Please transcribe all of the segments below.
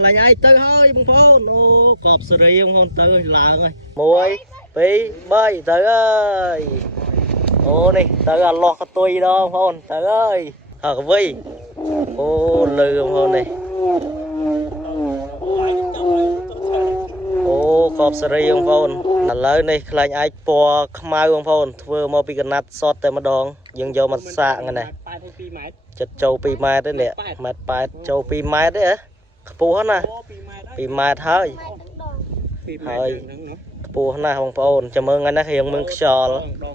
ខ្លាញ់ឯងទៅហើយបងប្អូនអូកប់សេរីបងប្អូនទៅឡើងហើយ1 2 3ទៅហើយអូនេះទៅអាលោះកតុយដល់បងប្អូនទៅហើយហើយកវីអូលឺបងប្អូននេះអូកប់សេរីបងប្អូនឥឡូវនេះខ្លាញ់ឯងពណ៌ខ្មៅបងប្អូនធ្វើមកពីកណាត់សតតែម្ដងយើងយកមកសាកហ្នឹងណាចិត្តចូល2 ម៉ែត្រទេនេះ1.8 ម៉ែត្រចូល2 ម៉ែត្រទេហ៎ខ្ពស់ណា2 ម៉ែត្រហើយខ្ពស់ណាស់បងប្អូនចាំមើលថ្ងៃនេះរៀងមើលខ្យល់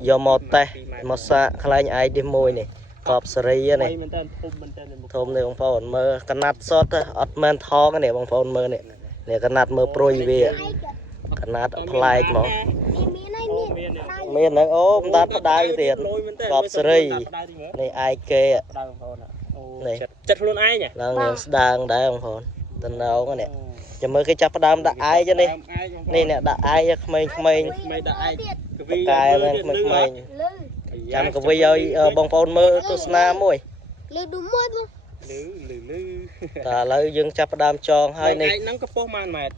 យកមកតេះមកសាកខ្លែងឯងនេះមួយនេះកប់សេរីនេះធំនេះបងប្អូនមើលកណាត់សតអត់មែនថងនេះបងប្អូនមើលនេះកណាត់មើលព្រួយវាកណាត់ប្លែកមកមានហ្នឹងអូមិនដាច់បដៅទៀតកប់សេរីនេះឯកគេនេះចិត្តខ្លួនឯងឡើងយើងស្ដាងដែរបងប្អូនតំណងនេះចាំមើលគេចាប់ផ្ដើមដាក់ឯកនេះអ្នកដាក់ឯកក្មេងដាក់ឯកកវីមើលទៀតលឺអត់ចាំកវីឲ្យបងប្អូនមើលទស្សនាមួយលឺឌូមួយលឺតែឥឡូវយើងចាប់ផ្ដើមចងហើយនេះឯកហ្នឹងកម្ពស់ប៉ុន្មានម៉ែត្រ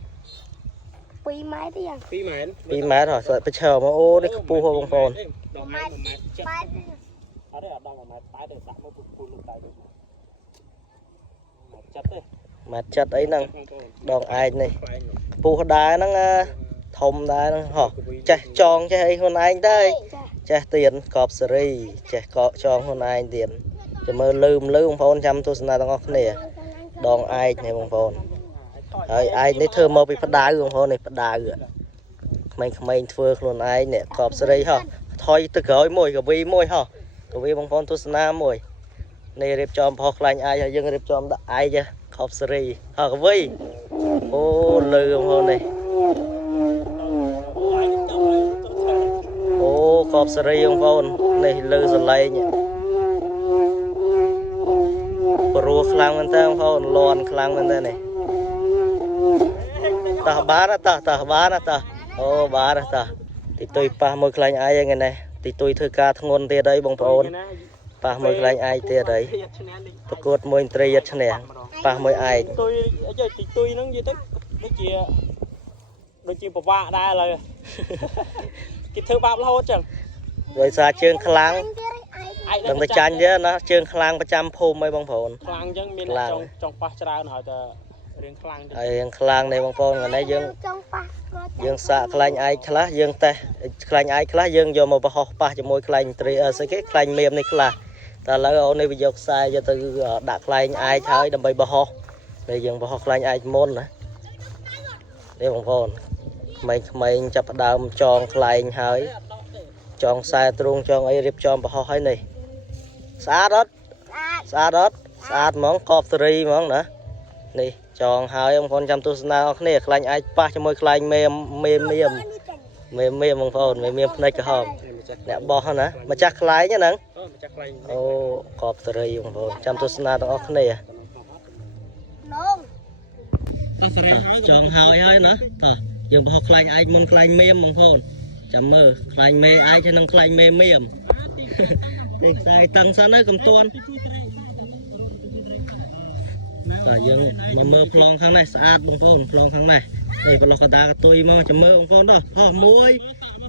2 ម៉ែត្រទេយ៉ាង2 ម៉ែត្រ2 ម៉ែត្រហ៎ស្បែកប្រឈើមកអូនេះខ្ពស់ហ៎បងប្អូនដងឯក1.7 ម៉ែត្រអត់ទេអត់ដល់1.8 ម៉ែត្រទេដាក់មកពូលើកដៃ1.7ទេ1.7អីហ្នឹងដងឯកនេះខ្ពស់ដែរហ្នឹងធំដែរហ្នឹងហ៎ចេះចងចេះអីខ្លួនឯងទៅចេះទៀតកប់សេរីចេះកកចងខ្លួនឯងទៀតចាំមើលលឺបងប្អូនចាំទស្សនាទាំងអស់គ្នាដងឯកនេះបងប្អូនហើយឯកនេះធ្វើមកពីផ្ដៅបងប្អូននេះផ្ដៅក្មេងៗធ្វើខ្លួនឯងនេះកប់សេរីហ៎ថយទៅក្រោយមួយកវីមួយហ៎កវីបងប្អូនទស្សនាមួយនេះរៀបចំផុសខ្លាញ់ឯកហើយយើងរៀបចំដាក់ឯកកប់សេរីហ៎កវីអូលឺបងប្អូននេះអូកប់សេរីបងប្អូននេះលឺសលេងព្រោះខ្លាំងមែនតើបងប្អូនលន់ខ្លាំងមែនតើនេះតោះបានតោះបានតោះអូបានតោះទីទុយប៉ះមួយខ្លាញ់ឯកហ្នឹងណាទីទុយធ្វើការធ្ងន់ទៀតអីបងប្អូនប៉ះមួយខ្លាញ់ឯកទៀតអីប្រកួតមួយត្រីយត់ឈ្នះប៉ះមួយឯកទុយទីទុយហ្នឹងនិយាយទៅដូចជាពិបាកដែរឥឡូវគេធ្វើបាបរហូតចឹងដោយសារជើងខ្លាំងដល់តែចាញ់ទៀតណាជើងខ្លាំងប្រចាំភូមិអីបងប្អូនខ្លាំងចឹងមានចង់ប៉ះច្រើនហើយតែរៀងខ្លាំងហើយរៀងខ្លាំងនេះបងប្អូនថ្ងៃនេះយើងសាកខ្លាញ់ឯកខ្លះយើងតេះខ្លាញ់ឯកខ្លះយើងយកមកបរោះប៉ះជាមួយខ្លាញ់ត្រីស្អីគេខ្លាញ់មៀមនេះខ្លះតែឥឡូវអូននេះវាយកខ្សែយកទៅដាក់ខ្លាញ់ឯកហើយដើម្បីបរោះនេះយើងបរោះខ្លាញ់ឯកមុនណានេះបងប្អូនក្មេងៗចាប់ផ្ដើមចងខ្លែងហើយចងខ្សែទ្រូងចងអីរៀបចំបរោះហើយនេះស្អាតអត់ស្អាតហ្មងកប់សេរីហ្មងណានេះចងហើយបងប្អូនចាំទស្សនាអស់គ្នាខ្លាញ់អាចប៉ះជាមួយខ្លាញ់មេបងប្អូនមេភ្នែកក្រហមអ្នកបោះណាម្ចាស់ខ្លែងហ្នឹងអូកប់សេរីបងប្អូនចាំទស្សនាទាំងអស់គ្នាតោះសេរីហើយចងហើយណាតោះយើងបោះខ្លាញ់ឯកមុនខ្លាញ់មេបងប្អូនចាំមើលខ្លាញ់មេឯកហើយនឹងខ្លាញ់មេទេខ្សែតឹងសិនទៅកំតាន់តែយើងមកមើលប្លង់ខាងនេះស្អាតបងប្អូនប្លង់ខាងនេះនេះប្លង់កដាកតុយមកចាំមើលបងប្អូនដោះហោះ1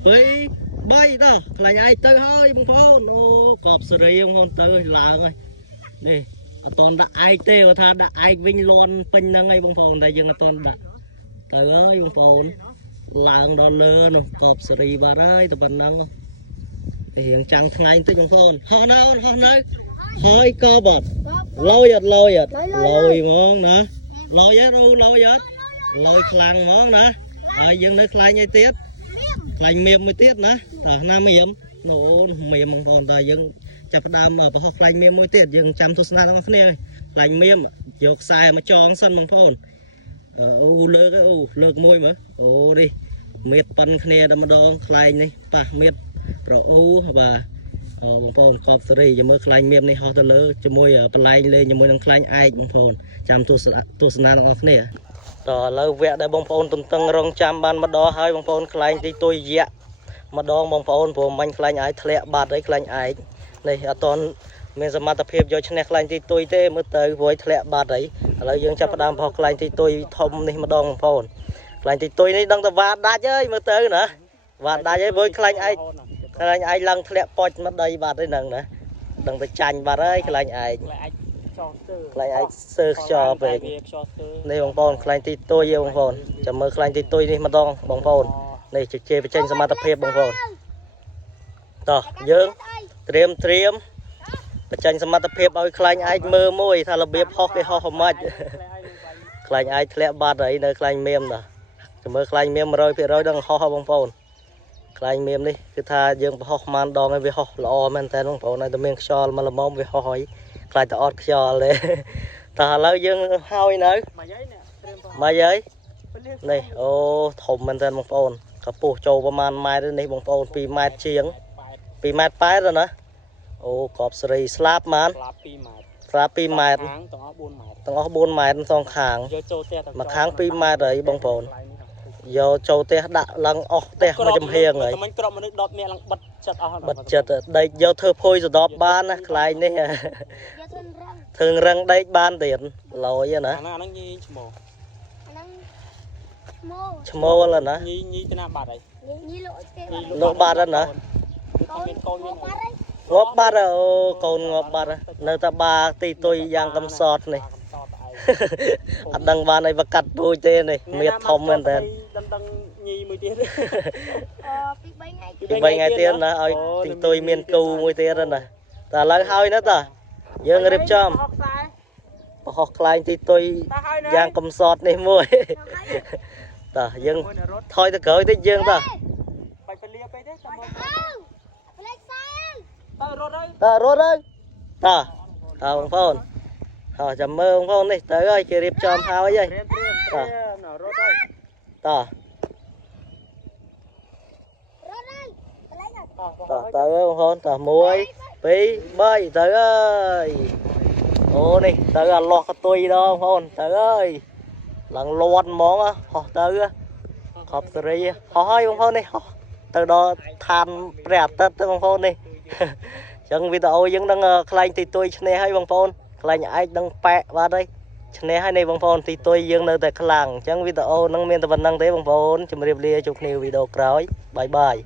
2 3ដោះខ្លាញ់ឯងទៅហើយបងប្អូនអូកប់សេរីបងប្អូនទៅឡើងហើយនេះអត់តន់ដាក់ឯកទេគាត់ថាដាក់ឯកវិញលន់ពេញហ្នឹងហើយបងប្អូនតែយើងអត់តន់ដាក់ទៅហើយបងប្អូនឡើងដល់លើនោះកប់សេរីបាត់ហើយតែប៉ុណ្ណឹងរៀងចាំងថ្ងៃបន្តិចបងប្អូនហោះនៅហើយកប់អត់លយហ្មងណាលយខ្លាំងហ្មងណាហើយយើងនៅខ្លាញ់អីទៀតខ្លាញ់មៀមមួយទៀតណាតើណាមៀមអូនមៀមបងប្អូនតើយើងចាប់ផ្ដើមបរោះខ្លាញ់មៀមមួយទៀតយើងចាំទស្សនាទាំងអស់គ្នាខ្លាញ់មៀមយកខ្សែមកចងសិនបងប្អូនអូលើកមួយមើលអូនេះមៀតប៉ិនគ្នាតែម្ដងខ្លែងនេះប៉ះមៀតប្រអូបាទបងប្អូនកប់សេរីចាំមើលខ្លាញ់មៀមនេះហោះទៅលើជាមួយបលែងលេងជាមួយនឹងខ្លាញ់ឯកបងប្អូនចាំទស្សនាទាំងអស់គ្នាតឥឡូវវគ្គដែលបងប្អូនទន្ទឹងរង់ចាំបានម្ដងហើយបងប្អូនខ្លាញ់ទីទុយយៈម្ដងបងប្អូនព្រមមាញ់ខ្លាញ់ឯកធ្លាក់បាត់ហើយខ្លាញ់ឯកនេះអត់តន់មានសមត្ថភាពយកឈ្នះខ្លាញ់ទីទុយទេមើលទៅព្រោះធ្លាក់បាត់ហើយ lại dương chập đam phò lại thì tôi thông đi mà đong phòn lại thì tôi đi đong tờ vạt đá chơi mà tới nữa vạt đá chơi với lại ai lăng thẹn poi mất đây vạt đây nằng nữa đừng phải chành vạt đấy lại ai sơ cho về đây bông phòn lại thì tôi yêu bông phòn chậm mơ lại thì tôi đi mà đong bông phòn này trực chế với tranh sama tập phép bông phòn to dương triêm tranh sama tập phép ao lại ai mơ môi thà là bếp ho cái ho không mệt lại ai thẹn vạt đấy nơi lại mềm nè mơ lại mềm rồi phía rồi đang ho bông phòn lại mềm đi cứ tha dương ho man đong cái việc ho lo men tên bông phòn này tụi mình cho mà là mong việc ho hỏi lại tao ọt cho lên ta lấy dương hôi nữa mà giấy này ô thùng mình tên bông phòn cóปูtrâuประมาณ mai đây này bông phòn 2 mai chiếng 2 mai pái rồi nè ô cọp sợi slab man slab 2 maiต้องออก 4 mai ต้องขางมาค้าง 2 mai rồi bông phòn vô châu te đã lăng ốc te mà chấm hiền rồi bật chật đây vô thơ phôi rồi đọp ban á lại này thường răng đây ban tiền lỗi vậy nè mô là nè lỗ ba đó nè ngóp ba rồi còn ngóp ba nơi ta ba thì tôi giang cầm sọt này đăng ba này và cắt đôi tên này miệt thông lên tên ngày tiền nè thì tôi miền tu mùi tiền rồi nè ta lấy hơi nữa ta dương rip chom học lại thì tôi giang cầm sọt này mùi ta dương thôi ta cởi tới dương ta ta rốt ơi ta không phone chấm mơ ông phone đi tới ơi kìa điệp cho thao ấy vậy ta tới ơi ông phone ta muối tí bơi tới ơi ô đi tới là lọt cái tùy đó ông phone tới ơi lần loan món á họ tới họp từ đây họ hơi ông phone đi từ đó than rẻ tết ông phone đi chẳng video vẫn đang khai thì tôi này hay bằng phone lại ai đang bẹ vào đây này hai này bằng phone thì tôi dương nơi tại làng chẳng video năng miên tập năng thế bằng phone chụp riêng chụp nhiều video cày bye bye